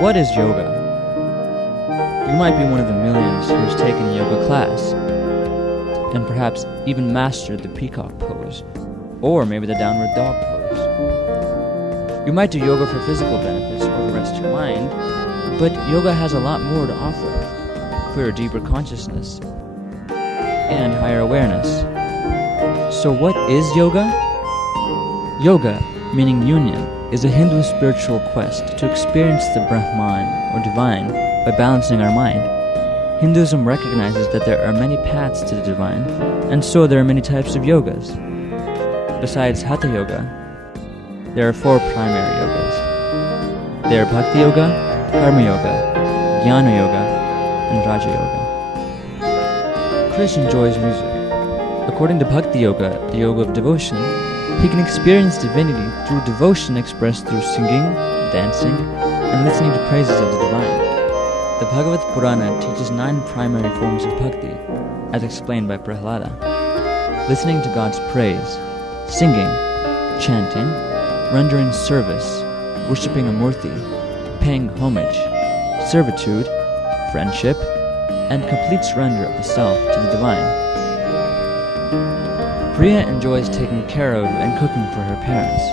What is yoga? You might be one of the millions who has taken a yoga class and perhaps even mastered the peacock pose, or maybe the downward dog pose. You might do yoga for physical benefits or to rest your mind, but yoga has a lot more to offer for your deeper consciousness and higher awareness. So what is yoga? Yoga, meaning union, is a Hindu spiritual quest to experience the Brahman, or divine, by balancing our mind. Hinduism recognizes that there are many paths to the divine, and so there are many types of yogas. Besides Hatha Yoga, there are 4 primary yogas. They are Bhakti Yoga, Karma Yoga, Jnana Yoga, and Raja Yoga. Krishna enjoys music. According to Bhakti Yoga, the yoga of devotion, he can experience divinity through devotion expressed through singing, dancing, and listening to praises of the divine. The Bhagavad Purana teaches 9 primary forms of bhakti, as explained by Prahlada. Listening to God's praise, singing, chanting, rendering service, worshipping a murti, paying homage, servitude, friendship, and complete surrender of the self to the divine. Priya enjoys taking care of and cooking for her parents.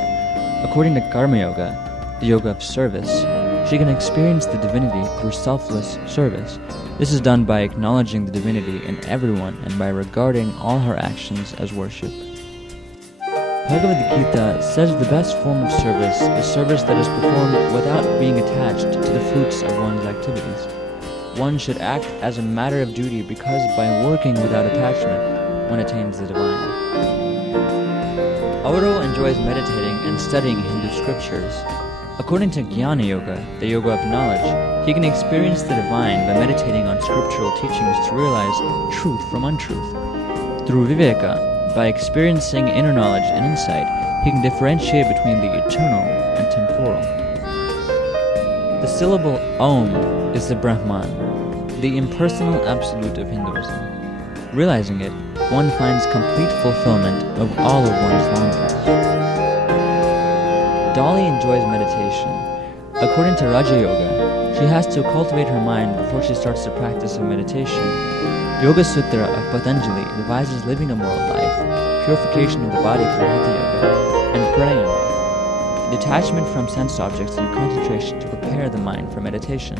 According to Karma Yoga, the yoga of service, she can experience the divinity through selfless service. This is done by acknowledging the divinity in everyone and by regarding all her actions as worship. Bhagavad Gita says the best form of service is service that is performed without being attached to the fruits of one's activities. One should act as a matter of duty because by working without attachment, one attains the divine. Aurel enjoys meditating and studying Hindu scriptures. According to Jnana Yoga, the yoga of knowledge, he can experience the divine by meditating on scriptural teachings to realize truth from untruth. Through Viveka, by experiencing inner knowledge and insight, he can differentiate between the eternal and temporal. The syllable Om is the Brahman, the impersonal absolute of Hinduism. Realizing it, one finds complete fulfillment of all of one's longings. Dolly enjoys meditation. According to Raja Yoga, she has to cultivate her mind before she starts the practice of meditation. Yoga Sutra of Patanjali advises living a moral life, purification of the body through Hatha Yoga, and pranayama, detachment from sense objects and concentration to prepare the mind for meditation.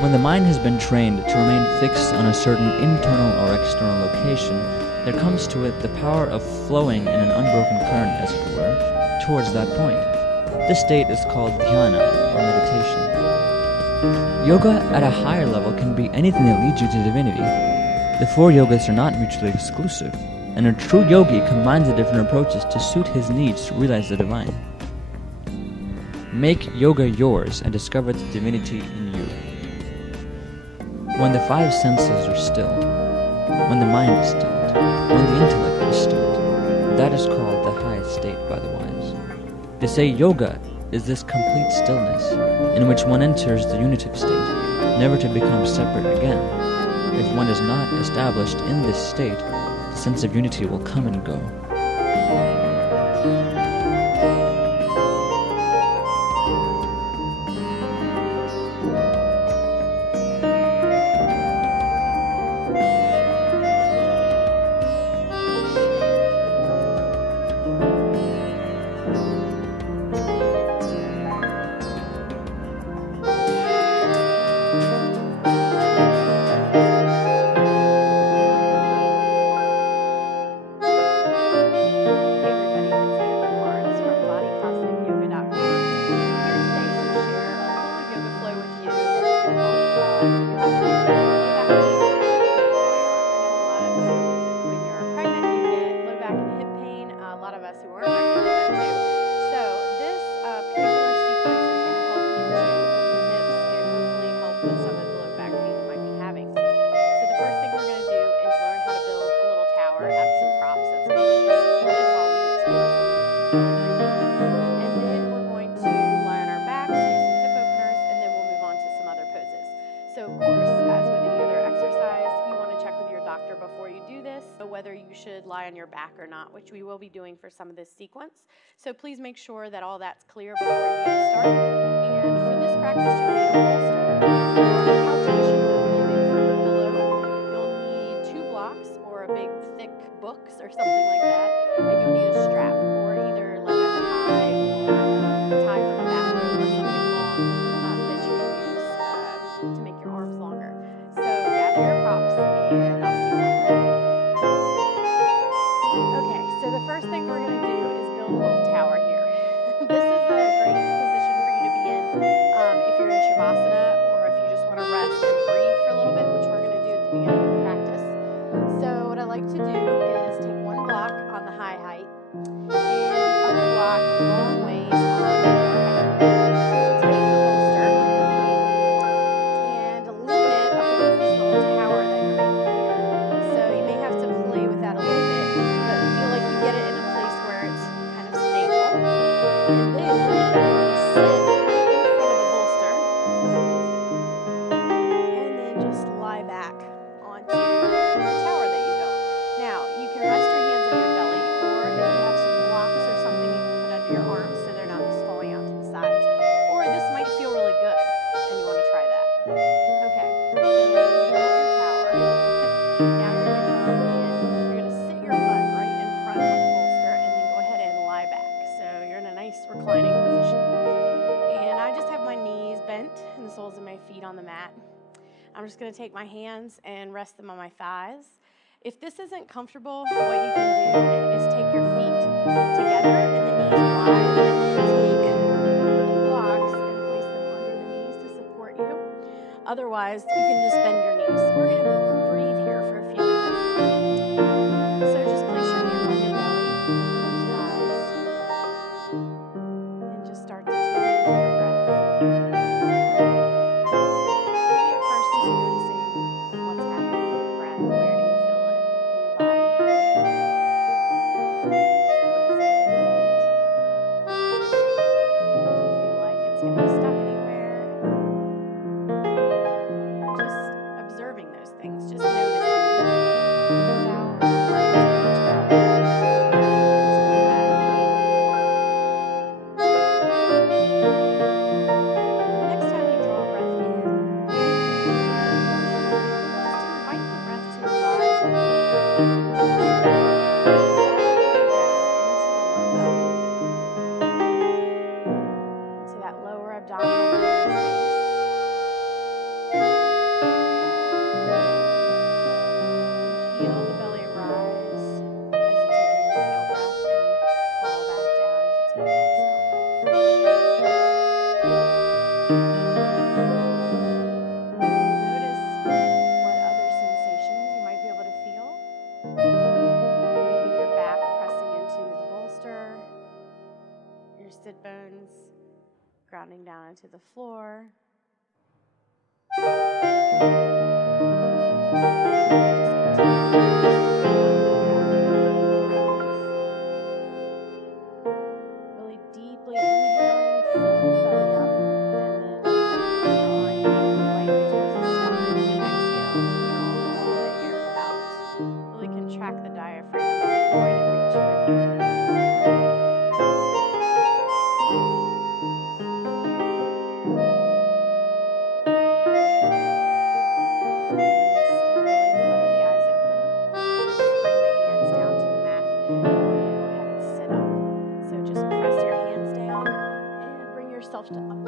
When the mind has been trained to remain fixed on a certain internal or external location, there comes to it the power of flowing in an unbroken current, as it were, towards that point. This state is called dhyana, or meditation. Yoga at a higher level can be anything that leads you to divinity. The 4 yogas are not mutually exclusive, and a true yogi combines the different approaches to suit his needs to realize the divine. Make yoga yours and discover the divinity in you. When the 5 senses are still, when the mind is stilled, when the intellect is stilled, that is called the highest state by the wise. They say yoga is this complete stillness, in which one enters the unitive state, never to become separate again. If one is not established in this state, the sense of unity will come and go. lie on your back or not, which we will be doing for some of this sequence. So please make sure that all that's clear before you start. And for this practice, you'll need a bolster, or a couch cushion, or a really big firm pillow. You'll need 2 blocks or a big thick books or something like that, and you'll need a strap, or either like a tie or a tie from a bathrobe or something long that you can use to make your arms longer. So gather your props, and I'll see you in a minute. Okay, so the first thing we're going to do is build a little tower here. This is a great position for you to be in if you're in Shavasana, or if you just want to rest and breathe for a little bit, which we're going to do at the beginning of the practice. So what I like to do is take 1 block on the high height and the other block long ways on the lower height. Take the bolster and lean it up against this little tower that you're making here. So you may have to play with that a little bit, but feel like you get it in a place where it's kind of stable. And then you're going to sit right in front of the bolster and then just lie back onto the tower that you built. Now, you can rest your hands on your belly, or if you have some blocks or something, you can put under your arms so they're not just falling out to the sides. Or this might feel really good and you want to try that. Okay, so you built your tower. Now you're going to come and you're going to sit your butt right in front of the bolster and then go ahead and lie back. So you're in a nice reclining position. And I just have my knees bent and the soles of my feet on the mat. I'm just going to take my hands and rest them on my thighs. If this isn't comfortable, what you can do is take your feet together and the knees wide, and then take blocks and place them under the knees to support you. Otherwise, you can just bend your knees. We're going to breathe here for a few minutes. So just place your hands on your belly, close your eyes, and just start to tune into your breath. Maybe at first just noticing what's happening with the breath. Where do you feel it in your body? Where does it originate? Do you feel like it's getting stuck anywhere? Just observing those things, just noticing without worrying too much about it. Next time you draw a breath in, just invite the breath to rise up your throat, all the way down into that lower abdominal bone space. Feel the belly rise as you take an inhale breath and fall back down as you take an exhale breath. Notice what other sensations you might be able to feel. Maybe your back pressing into the bolster, your sit bones grounding down into the floor. Just continue really deeply inhaling, filling the belly up, and then drawing the lightly towards the spine, and exhale to draw all the air out. Really contract the diaphragm before you reach for another inhale. Slowly flutter the eyes open. Just bring the hands down to the mat. We're going to go ahead and sit up. So just press your hands down and bring yourself to up.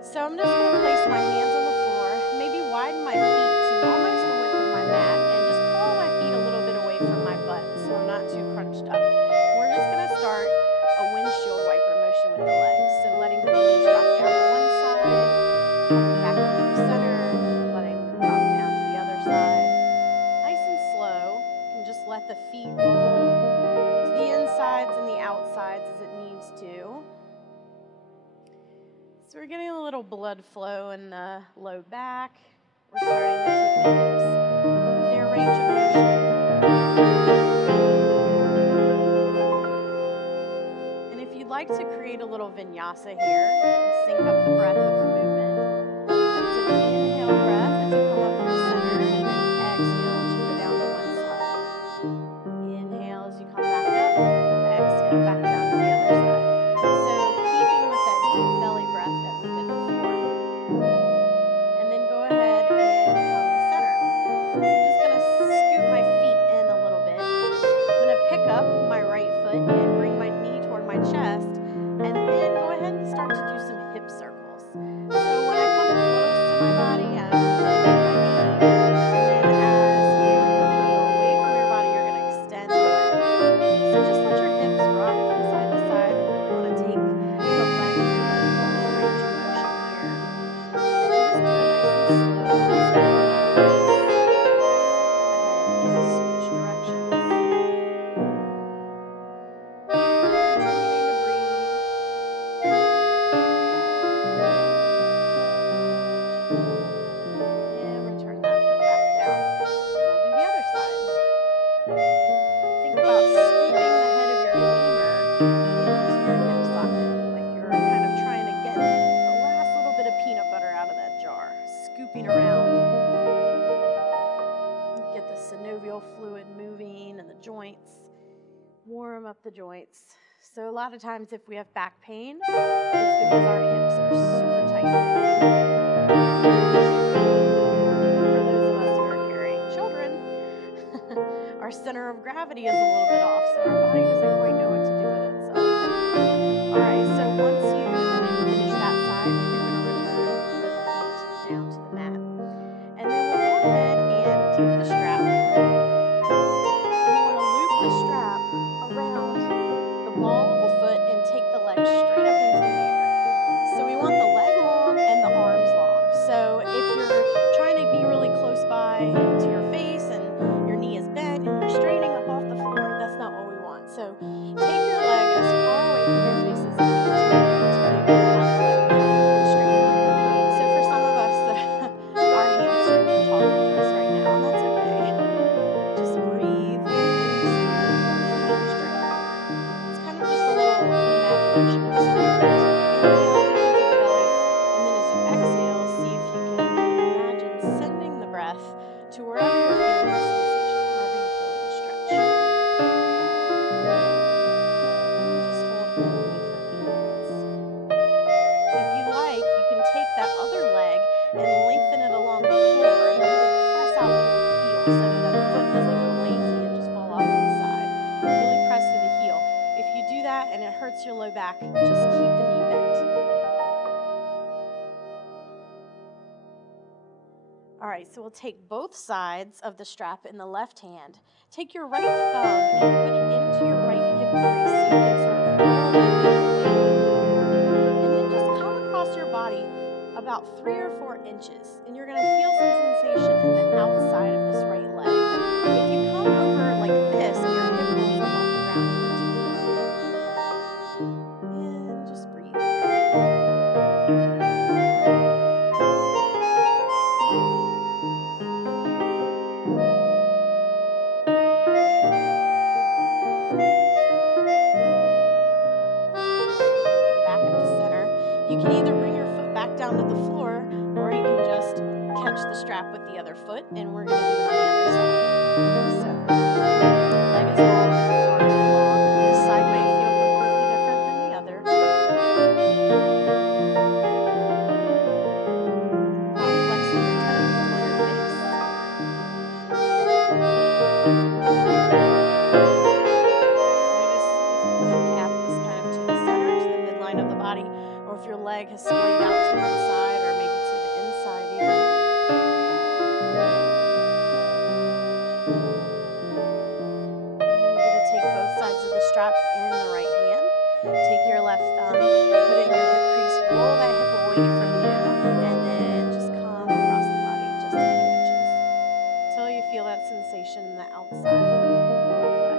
So I'm just going to place my hands on the floor, maybe widen my feet to almost the width of my mat, and just crawl So we're getting a little blood flow in the low back. We're starting to take the hips, their range of motion. And if you'd like to create a little vinyasa here, sync up the breath with the movement. It's an inhale breath as you come up through center, and then exhale as you go down to one side. Inhale as you come back up, exhale back down to the other side. So keeping with that deep belly breath that we did before. And then go ahead and come to center. So I'm just going to scoot my feet in a little bit. I'm going to pick up my right foot and bring my knee toward my chest, and then go ahead and start to do some hip circles. So when I come close to my body, I'm bending my knee, and then as you go away from your body, you're going to extend the leg. So just let your hips rock from side to side. We really want to take the leg through the full range of motion here. And just do it nice and slow and step on that release. Go ahead and switch directions. Continuing to breathe. And return that foot back down. We'll do the other side. Think about scooping the head of your femur into your hip socket, like you're kind of trying to get the last little bit of peanut butter out of that jar. Scooping around. Get the synovial fluid moving and the joints. Warm up the joints. So a lot of times if we have back pain, it's because our hips are super tight. For those of us who are carrying children, our center of gravity is a little bit off, so our body doesn't quite know what to do with itself. All right, so once you finish that side, you're going to return both feet down to the mat. And then we'll go ahead and take the strap. We want to loop the strap around the ball of the foot and take the leg straight up into the air. So we want the leg long and the arms long. So if you're trying to be really close by to your face and your knee is bent and you're straining up off the floor, that's not what we want. So take your leg as far away from your face as you need to until you can have the leg completely straight. So for some of us, our hamstrings are talking to us right now, and that's okay. Just breathe into the hamstring. It's kind of just a little imagination experiment. Inhale deep into the belly, and then as you exhale, see if you can imagine sending the breath to wherever you're feeling the sensation, wherever you're feeling the stretch. Just hold here and breathe for a few minutes. If you like, you can take that other leg and lengthen it along the floor and really press out through the heel so that the foot doesn't go lazy and just fall off to the side. Really press through the heel. If you do that and it hurts your low back, just keep the knee bent. All right, so we'll take both sides of the strap in the left hand. Take your right thumb and put it into your right hip crease so you can sort of roll that hip away. And then just come across your body about 3 or 4 inches, and you're going to feel some sensation in the outside of this right leg. If you come over like this and your hip rolls up off the ground, you went too far. And just breathe here. Back up to center. You can either bring your foot back down to the floor, or you can just catch the strap with the other foot, and we're going to do it on the other side. So, leg is long, arms are long. This side may feel completely different than the other. About flexing your toes toward your face. Notice if the kneecap is kind of to the center, to the midline of the body, or if your leg has splayed out to one side or maybe to the inside even. And then you're going to take both sides of the strap in the right hand. Take your left thumb, put it in your hip crease, roll that hip away from you, and then just come across the body just a few inches until you feel that sensation in the outside of the leg.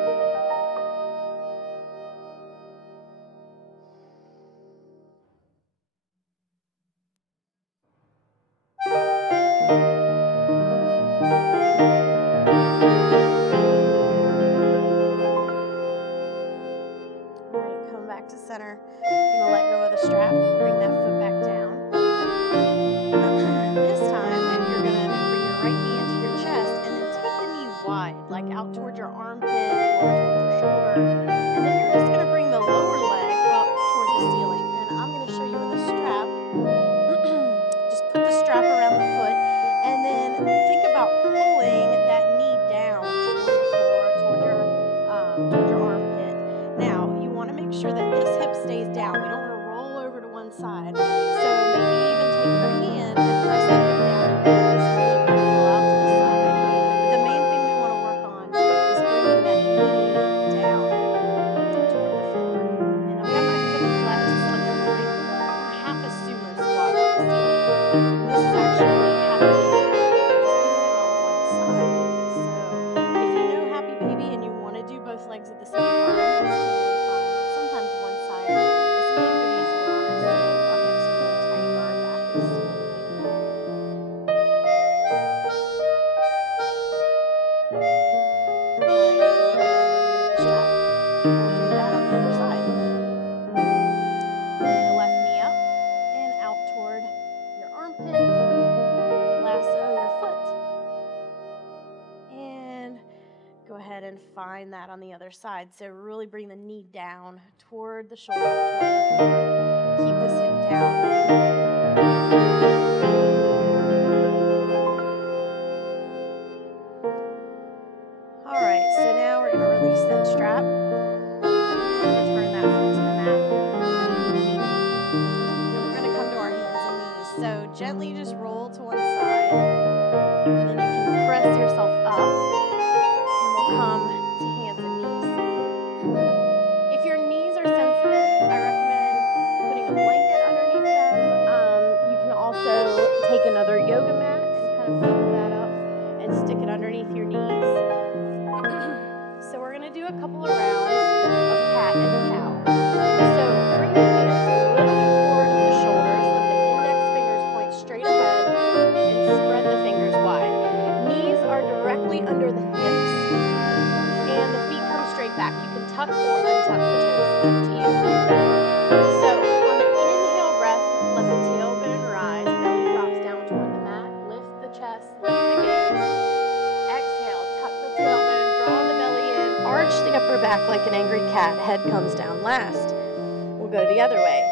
center. You're gonna let go of the strap, bring that foot back down. This time, and you're gonna bring your right knee into your chest, and then take the knee wide, like out towards your armpit or towards your shoulder. And then you're just gonna bring the lower leg up toward the ceiling. And I'm gonna show you with a strap. Just put the strap around the foot, and then think about pulling that knee down toward the floor, toward your armpit. Now, you want to make sure that this hip stays down. We don't want to roll over to one side. So maybe even take your hand and press that hip down and get this knee to pull out to the side. But the main thing we want to work on is bringing that knee down toward the floor. And I've got my foot flexed like I'm doing a half a sumo squat on the ceiling. This is actually happy baby. Just doing it on one side. So if you know happy baby and you want to do both legs at the same time, that's totally fine. But sometimes one side is a little bit easier on us if our hips are really tight or our back is splitting. Alright, so we're going to remove the strap. We'll do that on the other side. Bring your left knee up and out toward your armpit. Lasso your foot. And go ahead and find that on the other side. So really bring the knee down toward the shoulder, toward the floor. Keep this hip down. All right, so now we're going to release that strap and return that foot to the mat. And we're going to come to our hands and knees. So gently just roll to one side, and then you can press yourself up, and we'll come to hands and knees. If your knees are sensitive, I recommend putting a blanket underneath them. You can also take another yoga mat and kind of fold that up and stick it underneath your knees. So we're going to do a couple of rounds of cat and cow. So bring your hands a little bit forward to the shoulders, let the index fingers point straight ahead, and spread the fingers wide. Knees are directly under the hips, and the feet come straight back. You can tuck or untuck the toes, it's up to you. So on the inhale breath, let the tailbone rise, belly drops down toward the mat, lift the chest, lift the gaze. Exhale, tuck the tailbone, draw the belly in, arch the upper back like an angry cat, head comes down last. We'll go the other way.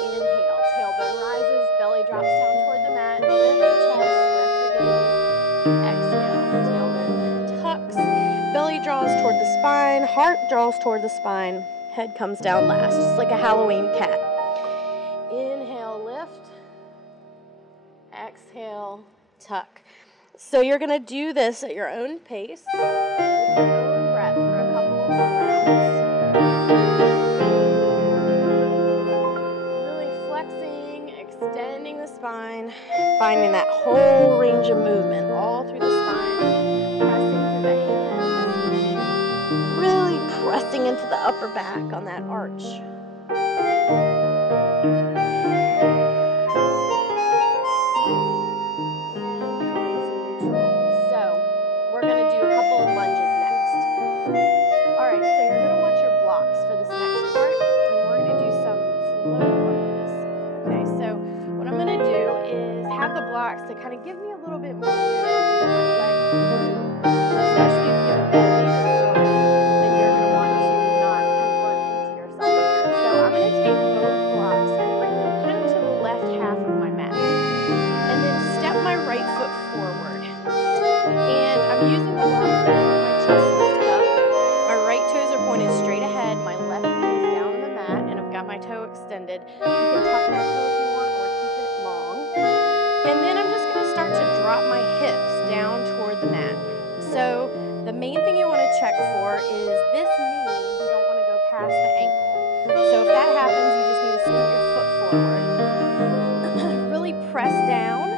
Inhale, tailbone rises, belly drops down toward the mat, lift the chest, lift the gaze. Exhale, tailbone tucks, belly draws toward the spine, heart draws toward the spine, head comes down last, just like a Halloween cat. Inhale, lift. Exhale, tuck. So you're going to do this at your own pace, with your own breath for a couple of more rounds. Really flexing, extending the spine, finding that whole range of movement all through the spine, pressing through the hands, really pressing into the upper back on that arch. To kind of give me a little bit more room to get my legs through, especially if you have a belly or then you're going to want to not kind of run into yourself here. So I'm going to take both blocks and bring them kind of to the left half of my mat, and then step my right foot forward. And I'm using the blocks that have my chest lifted up. My right toes are pointed straight ahead. My left knee is down on the mat, and I've got my toe extended. You can tuck that toe if you want, or keep it long. And then I'm just going to start to drop my hips down toward the mat. So the main thing you want to check for is this knee, we don't want to go past the ankle. So if that happens, you just need to scoot your foot forward. Really press down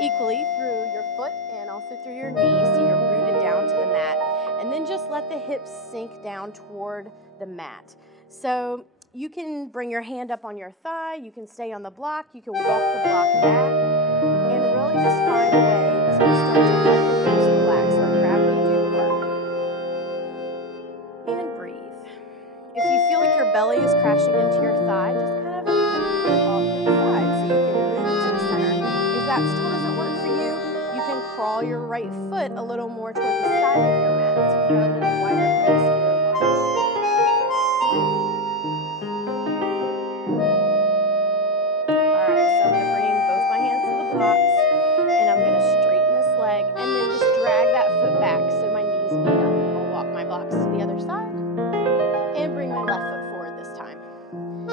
equally through your foot and also through your knee, so you're rooted down to the mat. And then just let the hips sink down toward the mat. So you can bring your hand up on your thigh, you can stay on the block, you can walk the block back, and really just find a way to start to let the hips relax, let gravity do the work. And breathe. If you feel like your belly crawl your right foot a little more toward the side of your mat so you've got a little wider base for your lunge. Alright, so I'm going to bring both my hands to the blocks, and I'm going to straighten this leg, and then just drag that foot back so my knees meet up. I'll walk my blocks to the other side, and bring my left foot forward this time.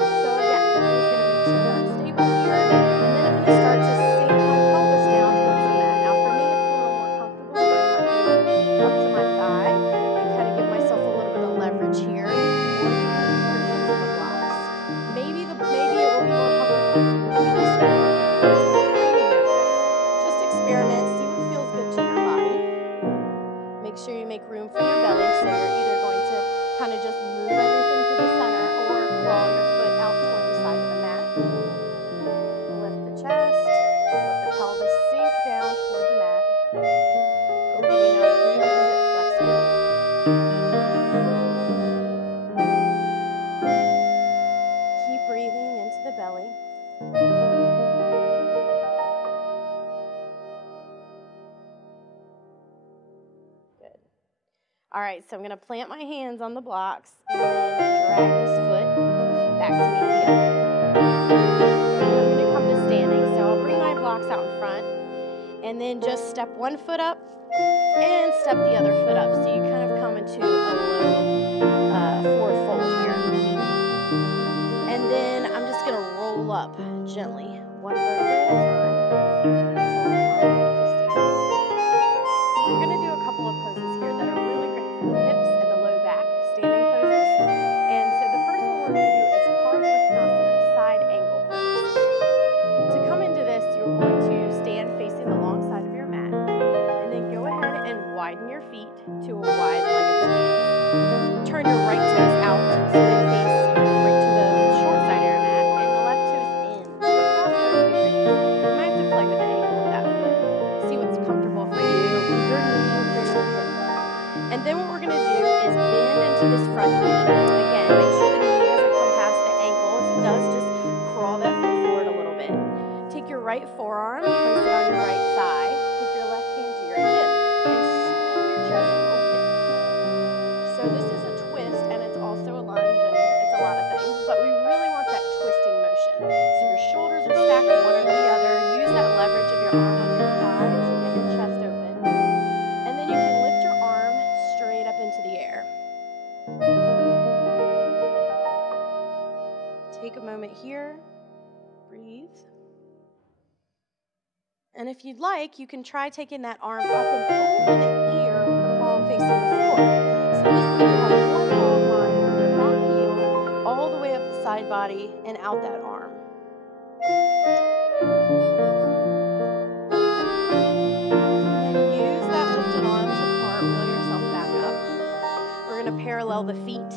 So again, I'm just going to make sure that I'm stable here, and then I'm going to start to sink my pelvis down towards the mat. Now for me, it's a little more comfortable to bring my hand up to my thigh and kind of give myself a little bit of leverage here, or you can keep your hands on the blocks. Maybe it will be more comfortable if you really start framing your foot. Just experiment, see what feels good to your body. Make sure you make room for your belly, so you're either going to kind of just move everything to the center or crawl your foot out toward the side of the mat. Lift the chest, let the pelvis sink down toward the mat, opening up through the hip flexors. Keep breathing into the belly. Good. All right, so I'm going to plant my hands on the blocks and then drag this foot back to meet the other. I'm going to come to standing, so I'll bring my blocks out in front and then just step one foot up and step the other foot up. So you kind of come into a low forward fold here. And then I'm just going to roll up gently, one vertebrae at a time, until I come to standing. We're going to do a couple of poses here that are really great for the hips and the low back, standing poses. And so the first one we're going to do is Parsvakonasana, side angle pose. To come into this, you're going to stand facing the long side of your mat, and then go ahead and widen your feet to a wide-legged stance. Turn your right toes out so they face right to the short side of your mat, and the left toes in. About 30 degrees. You might have to play with the angle of that foot. See what's comfortable for you, your knee, for your hip. And then what we're going to do is bend into this front knee. Again, make sure the knee doesn't come past the ankle. If it does, just crawl that foot forward a little bit. Take your right forearm, place it on your right thigh, put your left hand to your hip, and swing your chest open. So this is a twist, and it's also a lunge, and it's a lot of things, but we really want that twisting motion. So your shoulders are stacked one over the other. Use that leverage of your arm on your thighs and get your chest open. And then you can lift your arm straight up into the air. Take a moment here. Breathe. And if you'd like, you can try taking that arm up and over the ear with the palm facing the floor. So this way you have one long line from your back heel all the way up the side body and out that arm. And then use that lifted arm to cartwheel yourself back up. We're going to parallel the feet